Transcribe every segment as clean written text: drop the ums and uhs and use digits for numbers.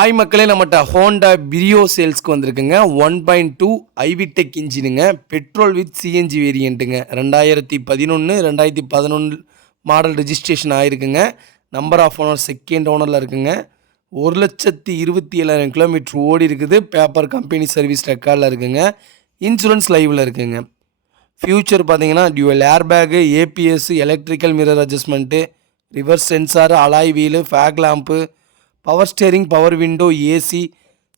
Hi மக்களே, நம்மகிட்ட Honda பிரியோ சேல்ஸ்க்கு வந்திருக்குங்க. 1.2 ஐவிடெக் இன்ஜினுங்க, பெட்ரோல் வித் சிஎன்ஜி வேரியண்ட்டுங்க. 2011 2011 மாடல் ரிஜிஸ்ட்ரேஷன் ஆகிருக்குங்க. நம்பர் ஆஃப் ஓனர் செகண்ட் ஓனரில் இருக்குங்க. 1,27,000 கிலோமீட்டர் ஓடி இருக்குது. பேப்பர் கம்பெனி சர்வீஸ் ரெக்கார்டில் இருக்குங்க. இன்சூரன்ஸ் லைவில் இருக்குங்க. ஃபியூச்சர் பார்த்தீங்கன்னா dual air bag, ABS, electrical mirror adjustment, reverse sensor, alloy wheel, fog lamp, power steering, power window, AC,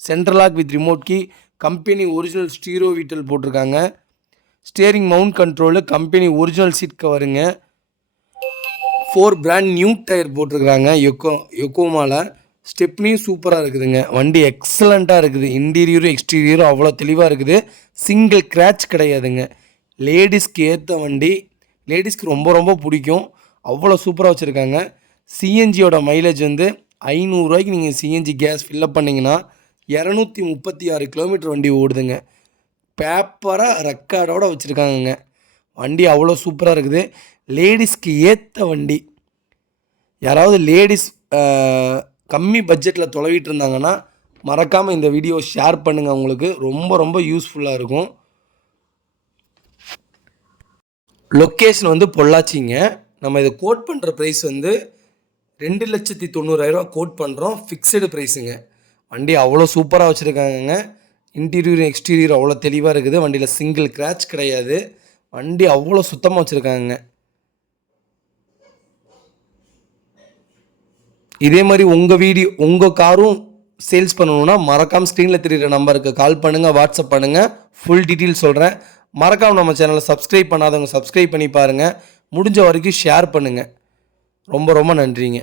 central lock with remote key, company original stereo வீட்டல் போட்டிருக்காங்க. Steering mount control, company original seat கவருங்க. 4 brand new tyre போட்டிருக்கிறாங்க. யொக்கோமாவில் ஸ்டெப்னியும் சூப்பராக இருக்குதுங்க. வண்டி எக்ஸலண்ட்டாக இருக்குது. இன்டீரியரும் எக்ஸ்டீரியரும் அவ்வளோ தெளிவாக இருக்குது. சிங்கிள் கிராச் கிடையாதுங்க. லேடிஸ்க்கு ஏற்ற வண்டி, லேடிஸ்க்கு ரொம்ப ரொம்ப பிடிக்கும். அவ்வளோ சூப்பராக வச்சுருக்காங்க. சிஎன்ஜியோட மைலேஜ் வந்து 500 ரூபாய்க்கு நீங்கள் சிஎன்ஜி கேஸ் ஃபில்லப் பண்ணிங்கன்னா 236 கிலோமீட்டர் வண்டி ஓடுதுங்க. பேப்பராக ரெக்கார்டோடு வச்சுருக்காங்கங்க. வண்டி அவ்வளோ சூப்பராக இருக்குது. லேடிஸ்க்கு ஏற்ற வண்டி. யாராவது லேடிஸ் கம்மி பட்ஜெட்டில் தொலைவிட்டு இருந்தாங்கன்னா மறக்காமல் இந்த வீடியோ ஷேர் பண்ணுங்கள். உங்களுக்கு ரொம்ப ரொம்ப யூஸ்ஃபுல்லாக இருக்கும். லொக்கேஷன் வந்து பொள்ளாச்சிங்க. நம்ம இதை கோட் பண்ணுற ப்ரைஸ் வந்து 2,90,000 கோட் பண்ணுறோம். ஃபிக்ஸடு ப்ரைஸுங்க. வண்டி அவ்வளோ சூப்பராக வச்சுருக்காங்கங்க. இன்டீரியர் எக்ஸ்டீரியர் அவ்வளோ தெளிவாக இருக்குது. வண்டியில் சிங்கிள் கிராச் கிடையாது. வண்டி அவ்வளோ சுத்தமாக வச்சுருக்காங்க. இதே மாதிரி உங்கள் காரும் சேல்ஸ் பண்ணணுன்னா மறக்காமல் ஸ்க்ரீனில் தெரிகிற நம்பருக்கு கால் பண்ணுங்கள், வாட்ஸ்அப் பண்ணுங்கள். ஃபுல் டீட்டெயில் சொல்கிறேன். மறக்காமல் நம்ம சேனலை சப்ஸ்கிரைப் பண்ணாதவங்க சப்ஸ்கிரைப் பண்ணி பாருங்கள். முடிஞ்ச வரைக்கும் ஷேர் பண்ணுங்கள். ரொம்ப ரொம்ப நன்றிங்க.